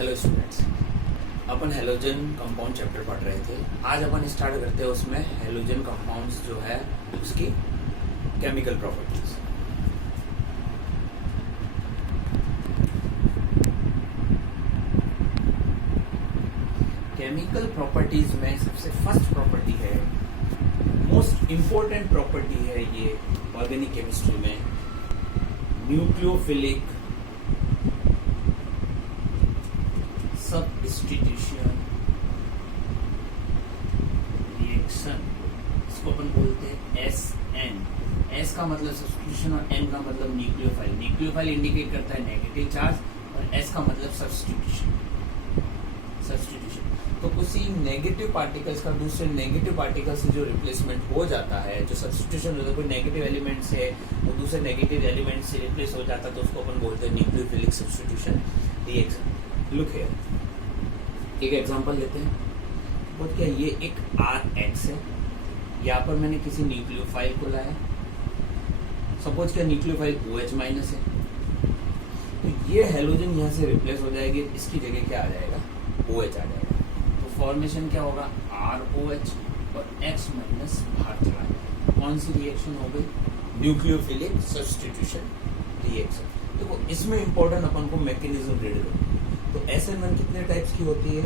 Hello students, अपन halogen compound chapter पढ़ रहे थे। आज अपन स्टार्ट करते हैं उसमें हेलोजन कंपाउंड्स जो है उसकी केमिकल प्रॉपर्टीज। केमिकल प्रॉपर्टीज में सबसे फर्स्ट प्रॉपर्टी है, मोस्ट इंपॉर्टेंट प्रॉपर्टी है ये ऑर्गेनिक केमिस्ट्री में, न्यूक्लियोफिलिक सब्स्टिट्यूशन रिएक्शन। इसको अपन बोलते हैं SN। S का मतलब सब्स्टिट्यूशन और N का मतलब न्यूक्लियोफाइल। न्यूक्लियोफाइल इंडिकेट करता है नेगेटिव चार्ज और S का मतलब सब्स्टिट्यूशन। तो किसी नेगेटिव पार्टिकल्स का दूसरे नेगेटिव पार्टिकल से जो रिप्लेसमेंट हो जाता है, जो सब्स्टिट्यूशन होता है, कोई नेगेटिव एलिमेंट से वो दूसरे नेगेटिव एलिमेंट से रिप्लेस हो जाता है, तो उसको अपन बोलते हैं nucleophilic substitution reaction. Look here, एक एग्जांपल लेते हैं। तो क्या ये एक RH है, यहाँ पर मैंने किसी न्यूक्लियोफाइल को लाया। सपोज क्या न्यूक्लियोफाइल OH माइनस है, तो ये हेलोजन यहाँ से रिप्लेस हो जाएगी, इसकी जगह क्या आ जाएगा, OH आ जाएगा। तो फॉर्मेशन क्या होगा, ROH और X माइनस बाहर चला जाएगा। कौन सी रिएक्शन हो गई, न्यूक्लियोफिलिक सब्स्टिट्यूशन रिएक्शन। देखो इसमें इंपॉर्टेंट अपन को मैकेनिज्म रीड करो। तो SN1 कितने टाइप्स की होती है,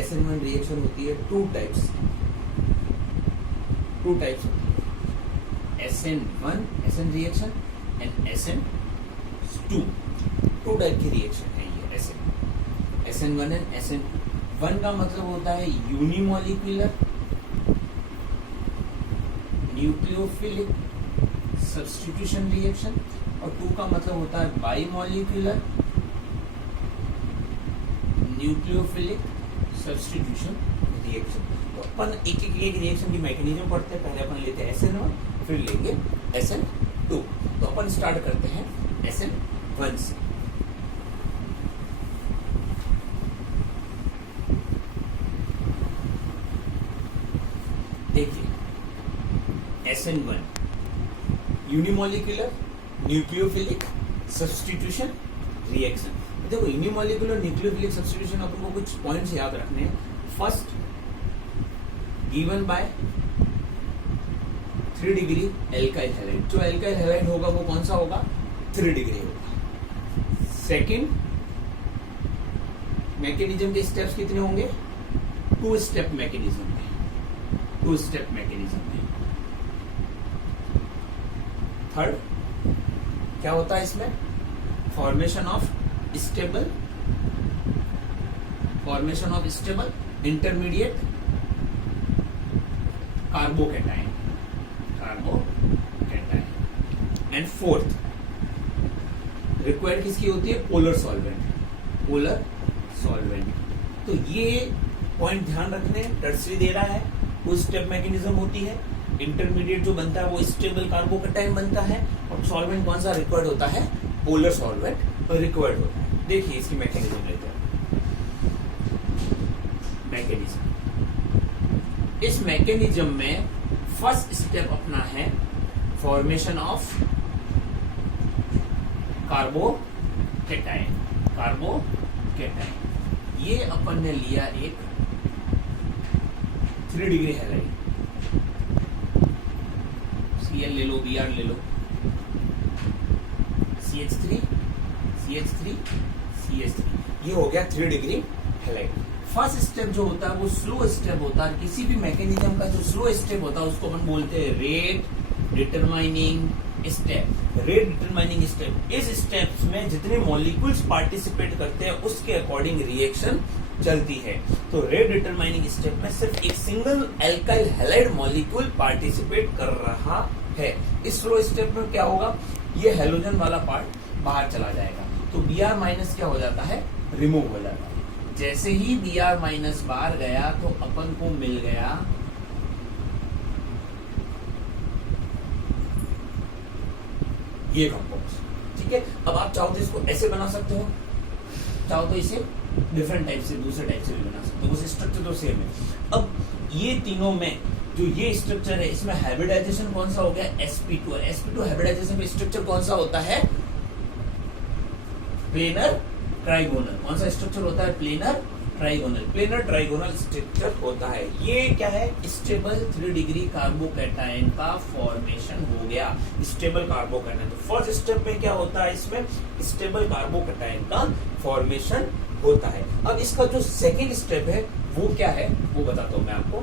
SN1 रिएक्शन होती है टू टाइप्स होती है, SN reaction and SN2। Two type की रिएक्शन है ये SN1 एंड SN1 का मतलब होता है यूनिमॉलिक्यूलर न्यूक्लियोफिलिक सब्स्टिट्यूशन रिएक्शन, और 2 का मतलब होता है बाइमॉलिक्यूलर न्यूक्लियोफिलिक सब्स्टिट्यूशन रिएक्शन। तो अपन एक रिएक्शन की मैकेनिज्म पढ़ते हैं। पहले अपन लेते हैं SN1, फिर लेंगे SN2। तो अपन स्टार्ट करते हैं SN1 से। देखिए SN1 unimolecular nucleophilic substitution reaction. देखो यूनिमॉलिक्यूलर न्यूक्लियोफिलिक सब्स्टिट्यूशन अपन को कुछ पॉइंट्स याद रखने हैं। First, given by 3 degree alkyl halide. जो एल्काइल हैलाइड होगा वो कौन सा होगा, 3 डिग्री होगा। सेकंड, मैकेनिज्म के स्टेप्स कितने होंगे, 2 स्टेप मैकेनिज्म में, 2 स्टेप मैकेनिज्म में। थर्ड, क्या होता है इसमें, formation of stable intermediate carbocation. And fourth, required किसकी होती है, पोलर सॉल्वेंट। तो ये पॉइंट ध्यान रखने, टर्सरी दे रहा है, वो स्टेप मैकेनिज्म होती है। इंटरमीडिएट जो बनता है वो स्टेबल कार्बोकैटायन बनता है, और सॉल्वेंट कौन सा रिक्वायर्ड होता है, पोलर सॉल्वेंट रिक्वायर्ड होता है। देखिए इसकी मैकेनिज्म लेते हैं। इस मैकेनिज्म में फर्स्ट स्टेप अपना है फॉर्मेशन ऑफ कार्बोकैटायन। ये अपन ने लिया एक 3 डिग्री हैलाइड, Cl ले लो, Br ले लो, CH3, ये हो गया 3 डिग्री हैलाइड। फर्स्ट स्टेप जो होता है वो स्लो स्टेप होता है। किसी भी मैकेनिज्म का जो स्लो स्टेप होता है उसको अपन बोलते हैं रेट डिटरमाइनिंग स्टेप। इस स्टेप्स में जितने मॉलिक्यूल्स पार्टिसिपेट करते हैं उसके अकॉर्डिंग रिएक्शन चलती है। तो रेट डिटरमाइनिंग स्टेप में सिर्फ एक single alkyl halide molecule participate कर रहा है। इस स्लो स्टेप में क्या होगा, ये हेलोजन वाला पार्ट बाहर चला जाएगा, तो Br माइनस क्या हो जाता है, रिमूव हो जाता है। जैसे ही Br माइनस बाहर गया तो अपन को मिल गया ये कंपाउंड्स। ठीक है, अब आप चाहो तो इसको ऐसे बना सकते हो, चाहो तो इसे डिफरेंट टाइप से, दूसरे टाइप से भी बना सकते हो, उस स्ट्रक्चर तो सेम है। अब ये तीनों में जो ये स्ट्रक्चर है, इसमें हाइब्रिडाइजेशन कौन सा हो गया, sp2। sp2 हाइब्रिडाइजेशन में स्ट्रक्चर कौन सा होता है, प्लेनर ट्राइगोनल। कौन सा स्ट्रक्चर होता है? Planar trigonal. Planar trigonal structure होता है। ये क्या है? स्टेबल 3 डिग्री कार्बोकैटायन का फॉर्मेशन हो गया। स्टेबल कार्बोकैटायन, तो फर्स्ट स्टेप में क्या होता है? इसमें स्टेबल कार्बोकैटायन का फॉर्मेशन होता है। अब इसका जो सेकेंड स्टेप है वो क्या है वो बताता हूं मैं आपको।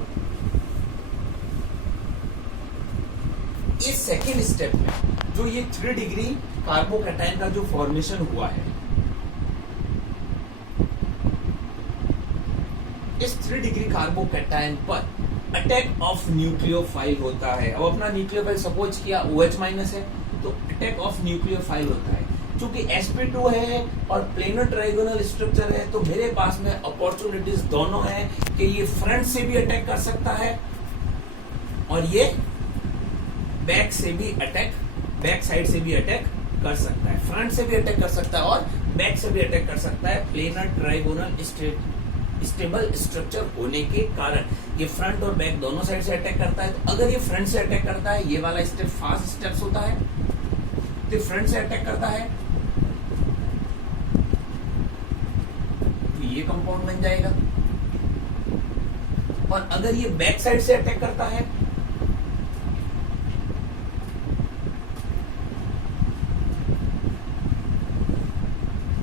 इस सेकेंड स्टेप में जो ये 3 डिग्री कार्बोकैटायन का जो फॉर्मेशन हुआ है, इस 3 डिग्री कार्बोकैटायन पर अटैक ऑफ न्यूक्लियोफाइल होता है। अब अपना न्यूक्लियोफाइल सपोज किया OH माइनस है, तो अटैक ऑफ न्यूक्लियोफाइल होता है। क्योंकि sp2 है और प्लेनर ट्राइगोनल स्ट्रक्चर है, तो मेरे पास में अपॉर्चुनिटीज दोनों है कि ये फ्रंट से भी अटैक कर सकता है और ये बैक से भी अटैक, बैक साइड से भी अटैक कर सकता है। फ्रंट से भी अटैक कर सकता है और बैक से भी अटैक कर सकता है। प्लेनर ट्राइगोनल स्टेबल स्ट्रक्चर होने के कारण ये फ्रंट और बैक दोनों साइड से अटैक करता है। तो अगर ये फ्रंट से अटैक करता है, ये वाला स्टेप फास्ट स्टेप्स होता है, तो फ्रंट से अटैक करता है तो ये कंपाउंड बन जाएगा। और अगर ये बैक साइड से अटैक करता है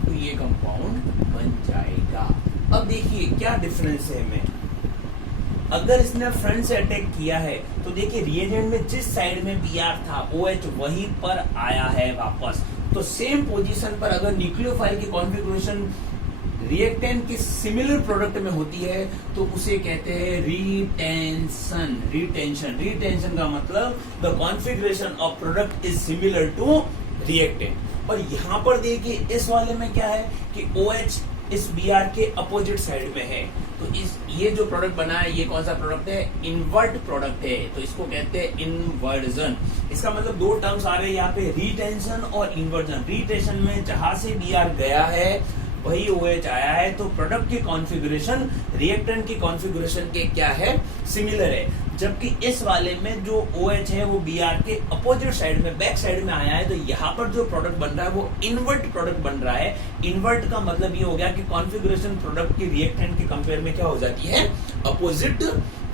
तो ये कंपाउंड बन जाएगा। अब देखिए क्या डिफरेंस है में, अगर इसने फ्रंट से अटैक किया है तो देखिए रिएजेंट में जिस साइड में Br था OH वहीं पर आया है वापस। तो सेम पोजीशन पर अगर न्यूक्लियोफाइल की कॉन्फ़िगरेशन रिएक्टेंट की सिमिलर प्रोडक्ट में होती है तो उसे कहते हैं रिटेंशन। रिटेंशन का मतलब the configuration of product is similar to reactant. और यहां पर देखिए इस वाले में क्या है कि OH इस Br के अपोजिट साइड में है, तो इस ये जो प्रोडक्ट बना है ये कौन सा प्रोडक्ट है? इन्वर्ट प्रोडक्ट है, तो इसको कहते हैं इन्वर्जन। इसका मतलब दो टर्म्स आ रहे हैं यहाँ पे, रिटेंशन और इन्वर्जन। रिटेंशन में जहां से Br गया है वही OH आया है, तो प्रोडक्ट की कॉन्फ़िगरेशन रिएक्टेंट की कॉन्फ़िगरेशन के क्या है? सिमिलर है। जबकि इस वाले में जो OH है वो Br के अपोजिट साइड में, बैक साइड में आया है, तो यहाँ पर जो प्रोडक्ट बन रहा है वो इन्वर्ट प्रोडक्ट बन रहा है। इन्वर्ट का मतलब ये हो गया कि कॉन्फ़िगरेशन प्रोडक्ट की रिएक्टेंट के कंपेयर में क्या हो जाती है? अपोजिट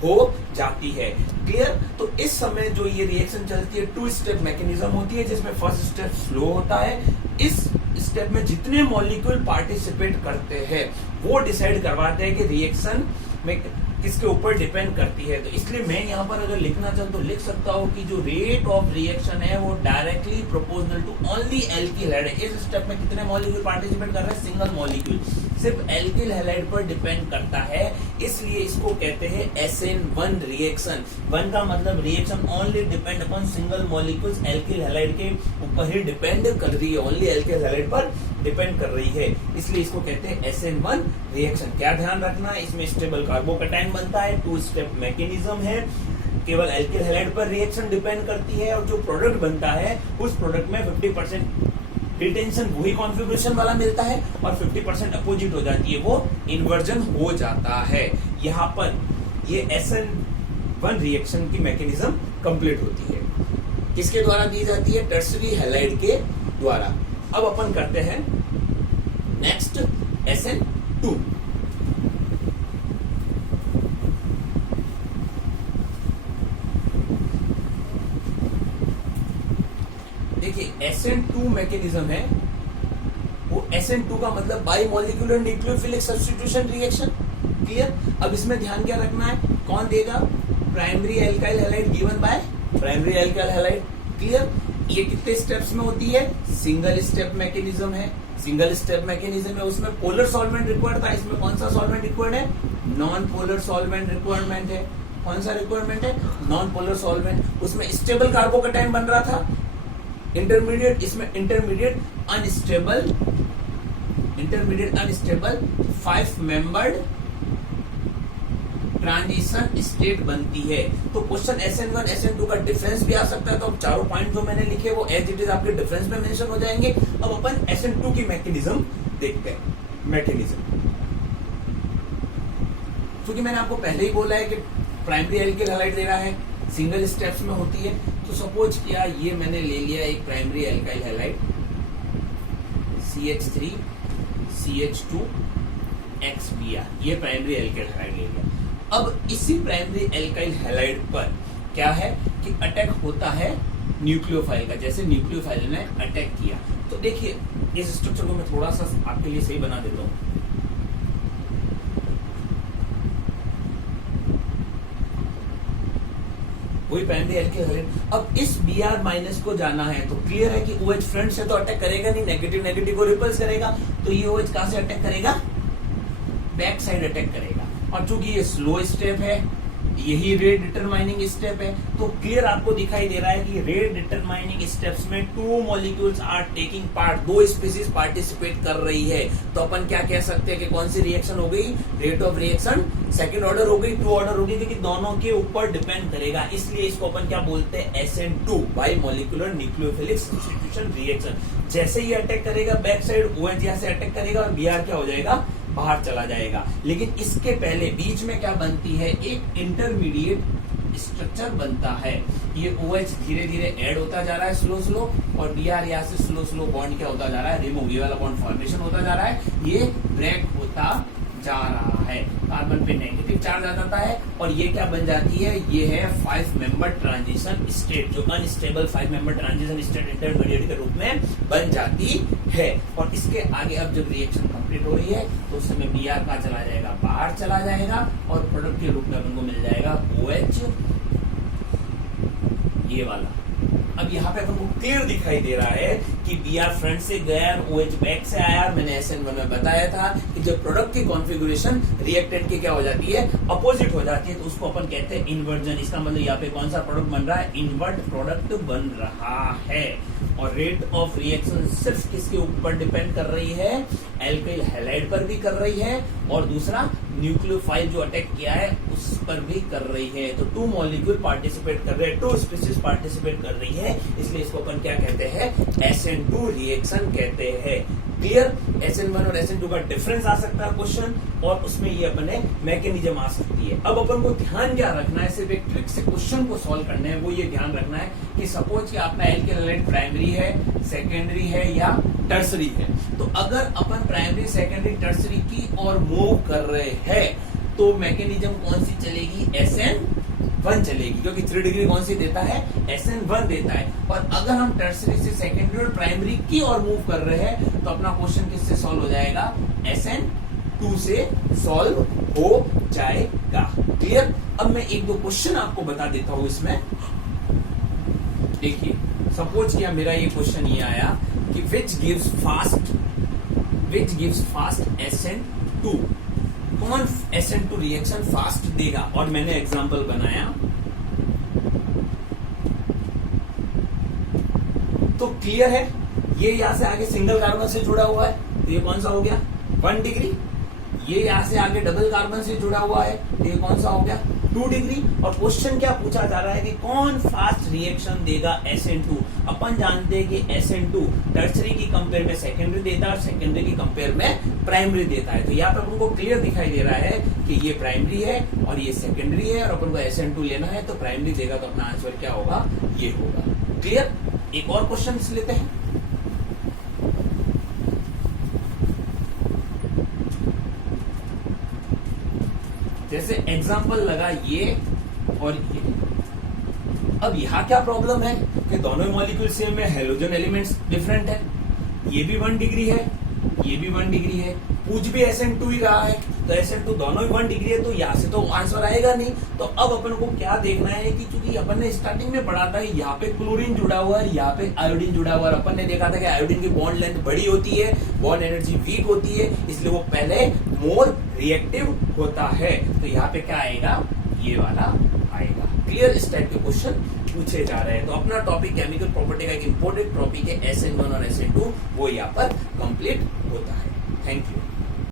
हो जाती है। क्लियर? तो इस समय जो ये रिएक्शन चलती है 2 स्टेप मैकेनिज्म होती है, जिसमें फर्स्ट स्टेप स्लो होता है। इस स्टेप में जितने मॉलिक्यूल पार्टिसिपेट करते हैं वो डिसाइड करवाते हैं कि रिएक्शन में किसके ऊपर डिपेंड करती है। तो इसलिए मैं यहाँ पर अगर लिखना चाहूँ तो लिख सकता हूँ कि जो रेट ऑफ रिएक्शन है वो directly proportional to only alkyl halide. इस स्टेप में कितने मॉलिक्यूल पार्टिसिपेट कर रहे हैं? सिंगल मॉलिक्यूल, सिर्फ एल्किल हैलाइड पर डिपेंड करता है। इसलिए इसको कहते हैं SN1 रिएक्शन। 1 का मतलब reaction only depend upon single molecules, alkyl halide के ऊपर ही डिपेंड कर रही है, ओनली एल्किल हैलाइड पर डिपेंड कर रही है, इसलिए इसको कहते हैं SN1 रिएक्शन। क्या ध्यान रखना है? इसमें स्टेबल कार्बोकैटायन बनता है, 2 स्टेप मैकेनिज्म है, केवल एल्किल हैलाइड पर रिएक्शन डिपेंड करती है, और जो प्रोडक्ट बनता है उस प्रोडक्ट में 50% रिटेंशन वही कॉन्फ़िगरेशन वाला मिलता है और 50% अपोजिट हो जाती है, वो इन्वर्जन हो जाता है। यहाँ पर ये SN1 रिएक्शन की मैकेनिज्म कंप्लीट होती है। किसके द्वारा दी जाती है? टर्सरी हैलाइड के द्वारा। अब अपन करते हैं नेक्स्ट SN2। देखिए SN2 मैकेनिज्म है, वो SN2 का मतलब by molecular nucleophilic substitution reaction. Clear? अब इसमें ध्यान क्या रखना है? कौन देगा? Primary alkyl halide given by primary alkyl halide. Clear? ये कितने स्टेप्स में होती है? सिंगल स्टेप मैकेनिज्म है। सिंगल स्टेप मैकेनिज्म है, उसमें पोलर सॉल्वेंट रिक्वायर्ड था, इसमें कौन सा सॉल्वेंट रिक्वायर्ड है? नॉन पोलर सॉल्वेंट रिक्वायरमेंट है। कौन सा रिक्वायरमेंट है? Non polar solvent. उसमें स्टेबल कार्बोकैटायन बन रहा था, इंटरमीडिएट, इसमें intermediate unstable 5 membered transition state बनती है। तो क्वेश्चन SN1 SN2 का डिफरेंस भी आ सकता है, तो अब चारों पॉइंट जो मैंने लिखे वो एज इट इज आपके डिफरेंस में मेंशन हो जाएंगे। अब अपन SN2 की मैकेनिज्म देखते हैं। मैकेनिज्म, क्योंकि मैंने आपको पहले ही बोला है कि प्राइमरी एल्किल हैलाइड दे रहा है, सिंगल स्टेप्स में होती है। तो सपोज किया ये मैंने ले लिया एक primary alkyl halide CH3 CH2XBr, ये प्राइमरी एल्काइल हैलाइड एरिया। अब इसी प्राइमरी एल्काइल हैलाइड पर क्या है कि अटैक होता है न्यूक्लियोफाइल का, जैसे न्यूक्लियोफाइल ने अटैक किया। तो देखिए इस स्ट्रक्चर को मैं थोड़ा सा आपके लिए सही बना देता हूं। वही प्राइमरी एल्काइल हैलाइड। अब इस Br माइनस को जाना है तो क्लियर है कि OH फ्रंट से तो अटैक करेगा नहीं, नेगेटिव नेगेटिव को रिपल्स करेगा। तो ये OH कहां से अटैक करेगा? बैक साइड अटैक करेगा। और चूंकि ये स्लो स्टेप है, यही रेट डिटरमाइनिंग स्टेप है, तो क्लियर आपको दिखाई दे रहा है कि रेट डिटरमाइनिंग स्टेप्स में 2 molecules are taking part, 2 species participate कर रही है। तो अपन क्या कह सकते हैं कि कौन सी रिएक्शन हो गई? Rate of reaction second order हो गई, 2 ऑर्डर हो गई, क्योंकि दोनों के ऊपर डिपेंड करेगा। इसलिए इसको अपन क्या बोलते हैं? SN2 by molecular nucleophilic substitution reaction. जैसे ही अटैक करेगा बैक साइड, OH यहां से अटैक करेगा और Br क्या हो जाएगा? बाहर चला जाएगा। लेकिन इसके पहले बीच में क्या बनती है? एक इंटरमीडिएट स्ट्रक्चर बनता है। ये OH धीरे धीरे ऐड होता जा रहा है स्लो स्लो, और Br यहाँ से स्लो स्लो बॉन्ड क्या होता जा रहा है? रिमूव, ये वाला बॉन्ड फॉर्मेशन होता जा रहा है, ये ब्रेक होता जा रहा है। कार्बन पे नेगेटिव चार्ज आ जाता है और ये क्या बन जाती है? ये है 5 मेंबर ट्रांजिशन स्टेट, जो unstable 5 member transition state intermediate के रूप में बन जाती है। और इसके आगे अब जब रिएक्शन कंप्लीट हो रही है तो उस समय Br का चला जाएगा, बाहर चला जाएगा, और प्रोडक्ट के रूप में अपन को मिल जाएगा OH, ये वाला। अब यहाँ पे अपन को क्लियर दिखाई दे रहा है कि Br फ्रंट से गया और OH बैक से आया। मैंने SN1 में बताया था कि जब प्रोडक्ट की कॉन्फ़िगरेशन रिएक्टेंट की क्या हो जाती है? अपोजिट हो जाती है, तो उसको अपन कहते हैं इन्वर्जन। इसका मतलब यहाँ पे कौन सा प्रोडक्ट बन रहा है? इन्वर्ट प्रोडक्ट बन रहा है। और रेट ऑफ रिएक्शन सिर्फ किसके ऊपर डिपेंड कर रही है? एल्काइल हैलाइड पर भी कर रही है, और दूसरा न्यूक्लियोफाइल जो अटैक किया है उस पर भी कर रही है। तो 2 मॉलिक्यूल पार्टिसिपेट कर रहे हैं, 2 स्पीशीज पार्टिसिपेट कर रही है, इसलिए इसको अपन क्या कहते हैं? SN2 रिएक्शन कहते हैं। क्लियर? SN1 और SN2 का डिफरेंस आ सकता है क्वेश्चन, और उसमें ये अपने मैकेनिज्म आ सकती है। अब अपन को ध्यान क्या रखना है? सिर्फ एक ट्रिक से क्वेश्चन को सॉल्व करने है, वो ये ध्यान रखना है कि सपोज कि आपका एल्काइल हैलाइड प्राइमरी है, सेकेंडरी है या टर्सरी है। तो अगर अपन प्राइमरी, सेकेंडरी, टर्सरी की और मूव कर रहे हैं तो मैकेनिज्म कौन सी चलेगी? SN1 चलेगी, क्योंकि 3 डिग्री कौन सी देता है? SN1 देता है। और अगर हम टर्सरी से सेकेंडरी और प्राइमरी की और मूव कर रहे हैं तो अपना क्वेश्चन किससे सॉल्व हो जाएगा? SN2 से सॉल्व हो जाएगा। क्लियर? अब मैं 1-2 क्वेश्चन आपको बता देता हूं इसमें। देखिए सपोज किया मेरा ये क्वेश्चन ये आया कि विच गिव्स फास्ट SN2, कौन SN2 रिएक्शन फास्ट देगा? और मैंने एग्जांपल बनाया। तो क्लियर है, ये यहां से आगे सिंगल कार्बन से जुड़ा हुआ है, तो ये कौन सा हो गया? 1 डिग्री। ये यहां से आगे डबल कार्बन से जुड़ा हुआ है, तो ये कौन सा हो गया? 2 डिग्री। और क्वेश्चन क्या पूछा जा रहा है कि कौन फास्ट रिएक्शन देगा? SN2। अपन जानते हैं कि SN2 टर्सरी की कंपेयर में सेकेंडरी देता है और सेकेंडरी की कंपेयर में प्राइमरी देता है। तो यहाँ पे अपन को क्लियर दिखाई दे रहा है कि ये प्राइमरी है और ये सेकेंडरी है, और अपन को SN2 लेना है तो प्राइमरी देगा, तो अपना आंसर क्या होगा? ये होगा। क्लियर? एक और क्वेश्चन लेते हैं। जैसे एग्जाम्पल लगा ये और ये। अब यहाँ क्या प्रॉब्लम है कि दोनों मॉलिक्यूल सेम है, हेलोजन एलिमेंट्स डिफरेंट है। ये भी 1 डिग्री है, ये भी 1 डिग्री है, पूछ भी SN2 ही रहा है, तो SN2 दोनों ही 1 डिग्री है, तो यहाँ से तो आंसर आएगा नहीं। तो अब अपन को क्या देखना है कि चूंकि अपन ने स्टार्टिंग में पढ़ा था यहाँ पे क्लोरीन जुड़ा हुआ है, यहाँ पे आयोडीन जुड़ा हुआ है। अपन ने देखा था कि आयोडीन की बॉन्ड लेंथ बड़ी होती है, बॉन्ड एनर्जी वीक होती है, इसलिए वो पहले मोर रिएक्टिव होता है। तो यहाँ पे क्या आएगा? ये वाला आएगा। क्लियर? इस टाइप के क्वेश्चन पूछे जा रहे हैं। तो अपना टॉपिक केमिकल प्रॉपर्टी का एक इंपॉर्टेंट टॉपिक है SN1 और SN2, वो यहाँ पर कंप्लीट होता है। Thank you.